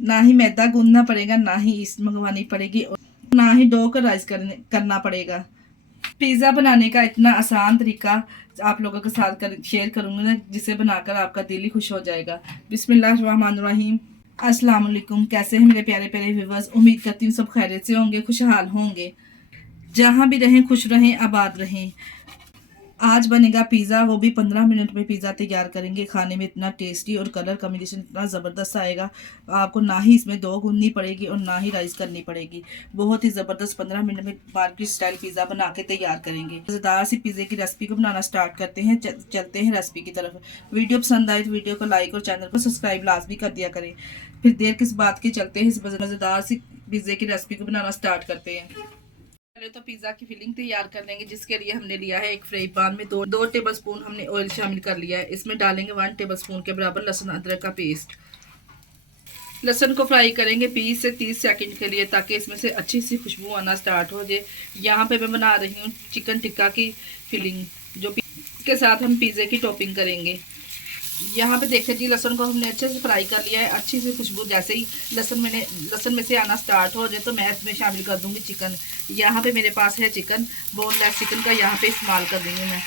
ना ही मैदा गूंदना पड़ेगा, ना ही ईस्ट मंगवानी पड़ेगी, और ना ही डो को राइस करना पड़ेगा। पिज़्ज़ा बनाने का इतना आसान तरीका आप लोगों के साथ शेयर करूंगी ना, जिसे बनाकर आपका दिल ही खुश हो जाएगा। बिस्मिल्लाहिर्रहमानिर्रहीम। अस्सलाम वालेकुम। कैसे हैं मेरे प्यारे प्यारे व्यूवर्स? उम्मीद करती हूँ सब खैरियत से होंगे, खुशहाल होंगे। जहाँ भी रहें खुश रहें, आबाद रहें। आज बनेगा पिज़्ज़ा, वो भी 15 मिनट में पिज़्ज़ा तैयार करेंगे। खाने में इतना टेस्टी और कलर कॉम्बिनेशन इतना ज़बरदस्त आएगा, आपको ना ही इसमें दो गूंदनी पड़ेगी और ना ही राइस करनी पड़ेगी। बहुत ही ज़बरदस्त 15 मिनट में मार्केट स्टाइल पिज़्ज़ा बना के तैयार करेंगे। मज़ेदार सी पिज़्ज़े की रेसिपी को बनाना स्टार्ट करते हैं। चलते हैं रेसिपी की तरफ। वीडियो पसंद आए तो वीडियो को लाइक और चैनल को सब्सक्राइब लाजमी कर दिया करें। फिर देर किस बात की, चलते हैं इस मज़ेदार सी पिज़्ज़े की रेसिपी को बनाना स्टार्ट करते हैं। पहले तो पिज़्ज़ा की फिलिंग तैयार कर लेंगे, जिसके लिए हमने लिया है एक फ्राई पैन में दो टेबलस्पून हमने ऑयल शामिल कर लिया है। इसमें डालेंगे 1 टेबलस्पून के बराबर लहसुन अदरक का पेस्ट। लहसुन को फ्राई करेंगे 20 से 30 सेकंड के लिए, ताकि इसमें से अच्छी सी खुशबू आना स्टार्ट हो जाए। यहाँ पे मैं बना रही हूँ चिकन टिक्का की फिलिंग, जो के साथ हम पिज़्ज़े की टॉपिंग करेंगे। यहाँ पे देखिए जी, लहसुन को हमने अच्छे से फ्राई कर लिया है। अच्छी सी खुशबू जैसे ही लहसुन में से आना स्टार्ट हो जाए, तो मैं इसमें शामिल कर दूंगी चिकन। यहाँ पे मेरे पास है चिकन, बोनलेस चिकन का यहाँ पे इस्तेमाल कर रही हूँ मैं।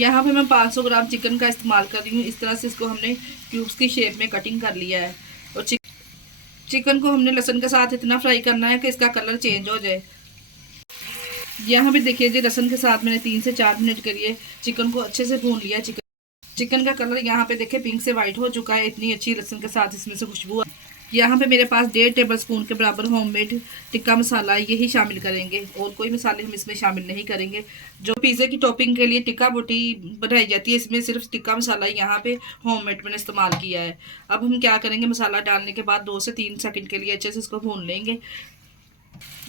यहाँ पे मैं 500 ग्राम चिकन का इस्तेमाल कर रही हूँ। इस तरह से इसको हमने क्यूब्स की शेप में कटिंग कर लिया है। और चिकन को हमने लहसुन के साथ इतना फ्राई करना है कि इसका कलर चेंज हो जाए। यहाँ पे देखिए जी, लहसुन के साथ मैंने 3 से 4 मिनट के लिए चिकन को अच्छे से भून लिया। चिकन का कलर यहाँ पे देखे पिंक से वाइट हो चुका है। इतनी अच्छी लहसुन के साथ इसमें से खुशबू। यहाँ पे मेरे पास 1.5 टेबलस्पून के बराबर होममेड टिक्का मसाला, यही शामिल करेंगे और कोई मसाले हम इसमें शामिल नहीं करेंगे। जो पिज़्ज़े की टॉपिंग के लिए टिक्का बोटी बनाई जाती है, इसमें सिर्फ टिक्का मसाला यहाँ पे होममेड मैंने इस्तेमाल किया है। अब हम क्या करेंगे, मसाला डालने के बाद 2 से 3 सेकंड के लिए अच्छे से इसको भून लेंगे।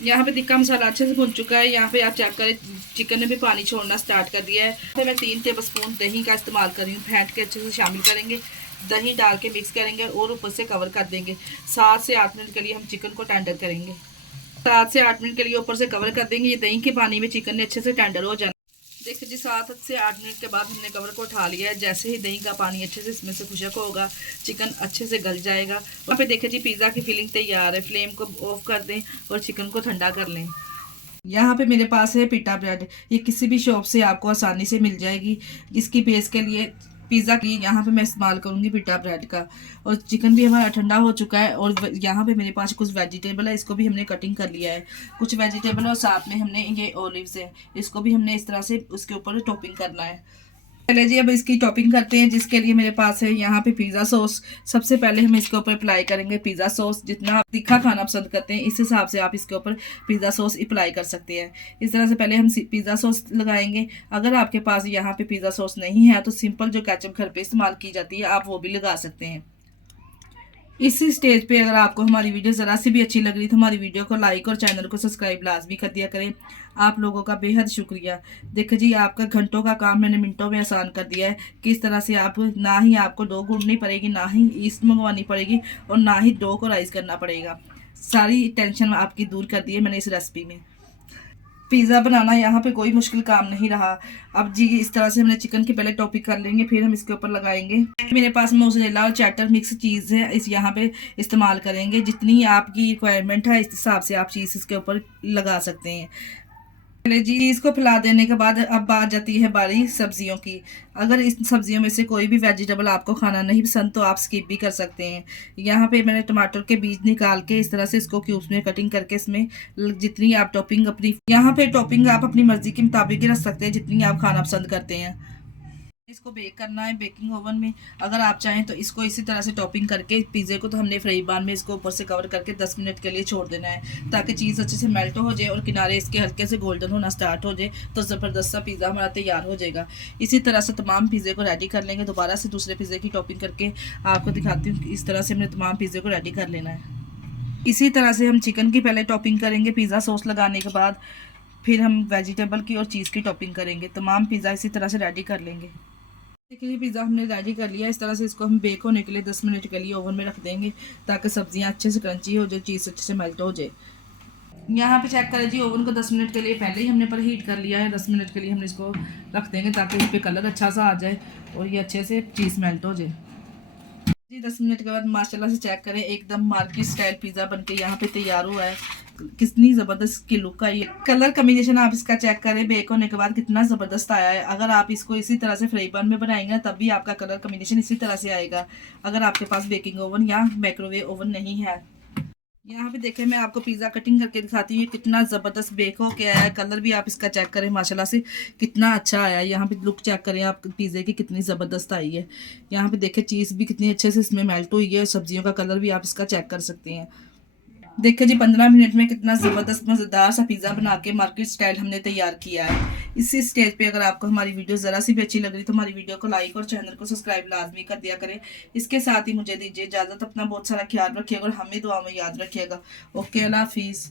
यहाँ पे टिक्का मसाला अच्छे से भुन चुका है। यहाँ पे आप चेक करें, चिकन ने भी पानी छोड़ना स्टार्ट कर दिया है। फिर मैं 3 टेबलस्पून दही का इस्तेमाल कर रही हूँ। फेंट के अच्छे से शामिल करेंगे, दही डाल के मिक्स करेंगे और ऊपर से कवर कर देंगे। 7 से 8 मिनट के लिए हम चिकन को टेंडर करेंगे। 7 से 8 मिनट के लिए ऊपर से कवर कर देंगे। ये दही के पानी में चिकन ने अच्छे से टेंडर हो जाना। देखिए जी, 7 से 8 मिनट के बाद हमने कवर को उठा लिया है। जैसे ही दही का पानी अच्छे से इसमें से खुशक होगा, चिकन अच्छे से गल जाएगा। वहाँ पे देखिए जी, पिज़्ज़ा की फिलिंग तैयार है। फ्लेम को ऑफ कर दें और चिकन को ठंडा कर लें। यहाँ पे मेरे पास है पिटा ब्रेड। ये किसी भी शॉप से आपको आसानी से मिल जाएगी। इसकी बेस के लिए पिज़्ज़ा की यहाँ पे मैं इस्तेमाल करूँगी पिटा ब्रेड का। और चिकन भी हमारा ठंडा हो चुका है। और यहाँ पे मेरे पास कुछ वेजिटेबल है, इसको भी हमने कटिंग कर लिया है। कुछ वेजिटेबल और साथ में हमने ये ऑलिव्स है, इसको भी हमने इस तरह से उसके ऊपर टॉपिंग करना है। पहले जी अब इसकी टॉपिंग करते हैं, जिसके लिए मेरे पास है यहाँ पे पिज़्ज़ा सॉस। सबसे पहले हम इसके ऊपर अप्लाई करेंगे पिज़्ज़ा सॉस। जितना आप तीखा खाना पसंद करते हैं, इस हिसाब से आप इसके ऊपर पिज़्ज़ा सॉस अप्लाई कर सकते हैं। इस तरह से पहले हम पिज़्ज़ा सॉस लगाएंगे। अगर आपके पास यहाँ पे पिज़्ज़ा सॉस नहीं है, तो सिंपल जो केचप घर पे इस्तेमाल की जाती है, आप वो भी लगा सकते हैं। इसी स्टेज पे अगर आपको हमारी वीडियो ज़रा सी भी अच्छी लग रही, तो हमारी वीडियो को लाइक और चैनल को सब्सक्राइब लाजमी कर दिया करें। आप लोगों का बेहद शुक्रिया। देखो जी, आपका घंटों का काम मैंने मिनटों में आसान कर दिया है। किस तरह से आप ना ही आपको डो गूंदनी पड़ेगी, ना ही ईस्ट मंगवानी पड़ेगी और ना ही डो को राइस करना पड़ेगा। सारी टेंशन आपकी दूर कर दी है मैंने इस रेसिपी में। पिज़्ज़ा बनाना यहाँ पे कोई मुश्किल काम नहीं रहा। अब जी, इस तरह से हमने चिकन की पहले टॉपिंग कर लेंगे, फिर हम इसके ऊपर लगाएंगे। मेरे पास मोज़रेला और चैटर मिक्स चीज़ है, इस यहाँ पे इस्तेमाल करेंगे। जितनी आपकी रिक्वायरमेंट है, इस हिसाब से आप चीज़ इसके ऊपर लगा सकते हैं। पहले जी, इसको फैला देने के बाद अब आ जाती है बारी सब्जियों की। अगर इस सब्जियों में से कोई भी वेजिटेबल आपको खाना नहीं पसंद, तो आप स्किप भी कर सकते हैं। यहाँ पे मैंने टमाटर के बीज निकाल के इस तरह से इसको क्यूब्स में कटिंग करके इसमें जितनी आप टॉपिंग अपनी, यहाँ पे टॉपिंग आप अपनी मर्जी के मुताबिक ही रख सकते हैं, जितनी आप खाना पसंद करते हैं। इसको बेक करना है बेकिंग ओवन में। अगर आप चाहें तो इसको इसी तरह से टॉपिंग करके पिज़्ज़े को, तो हमने फ्राई पैन में इसको ऊपर से कवर करके 10 मिनट के लिए छोड़ देना है, ताकि चीज़ अच्छे से मेल्ट हो जाए और किनारे इसके हल्के से गोल्डन होना स्टार्ट हो जाए, तो ज़बरदस्त सा पिज़्ज़ा हमारा तैयार हो जाएगा। इसी तरह से तमाम पिज़्ज़े को रेडी कर लेंगे। दोबारा से दूसरे पिज़्ज़े की टॉपिंग करके आपको दिखाती हूँ। इस तरह से हमने तमाम पिज़्ज़े को रेडी कर लेना है। इसी तरह से हम चिकन की पहले टॉपिंग करेंगे पिज़्ज़ा सॉस लगाने के बाद, फिर हम वेजिटेबल की और चीज़ की टॉपिंग करेंगे। तमाम पिज़्ज़ा इसी तरह से रेडी कर लेंगे। देखिए, पिज़्ज़ा हमने रेडी कर लिया। इस तरह से इसको हम बेक होने के लिए 10 मिनट के लिए ओवन में रख देंगे, ताकि सब्जियां अच्छे से क्रंची हो जाए, चीज़ अच्छे से मेल्ट हो जाए। यहाँ पे चेक करें जी, ओवन को 10 मिनट के लिए पहले ही हमने पर हीट कर लिया है। 10 मिनट के लिए हमने इसको रख देंगे, ताकि इस पर कलर अच्छा सा आ जाए और ये अच्छे से चीज़ मेल्ट हो जाए। जी 10 मिनट के बाद माशाल्लाह से चेक करें, एकदम मार्केट स्टाइल पिज़्ज़ा बनके यहाँ पे तैयार हुआ है। कितनी ज़बरदस्त की लुक आई है। कलर कॉम्बिनेशन आप इसका चेक करें बेक होने के बाद कितना ज़बरदस्त आया है। अगर आप इसको इसी तरह से फ्राई पैन में बनाएंगे तब भी आपका कलर कॉम्बिनेशन इसी तरह से आएगा, अगर आपके पास बेकिंग ओवन या माइक्रोवेव ओवन नहीं है। यहाँ पे देखें, मैं आपको पिज़्ज़ा कटिंग करके दिखाती हूँ कितना ज़बरदस्त बेक हो के आया है। कलर भी आप इसका चेक करें, माशाल्लाह से कितना अच्छा आया है। यहाँ पे लुक चेक करें आप पिज़्ज़े की, कितनी ज़बरदस्त आई है। यहाँ पे देखें चीज़ भी कितनी अच्छे से इसमें मेल्ट हुई है। सब्जियों का कलर भी आप इसका चेक कर सकते हैं। देखिए जी 15 मिनट में कितना ज़बरदस्त मज़ेदार सा पिज़्ज़ा बना के मार्केट स्टाइल हमने तैयार किया है। इसी स्टेज पे अगर आपको हमारी वीडियो ज़रा सी भी अच्छी लग रही तो हमारी वीडियो को लाइक और चैनल को सब्सक्राइब लाजमी कर दिया करें। इसके साथ ही मुझे दीजिए इजाज़त। अपना बहुत सारा ख्याल रखिएगा और हमें दुआ में याद रखिएगा। ओके, अल्लाह हाफिज़।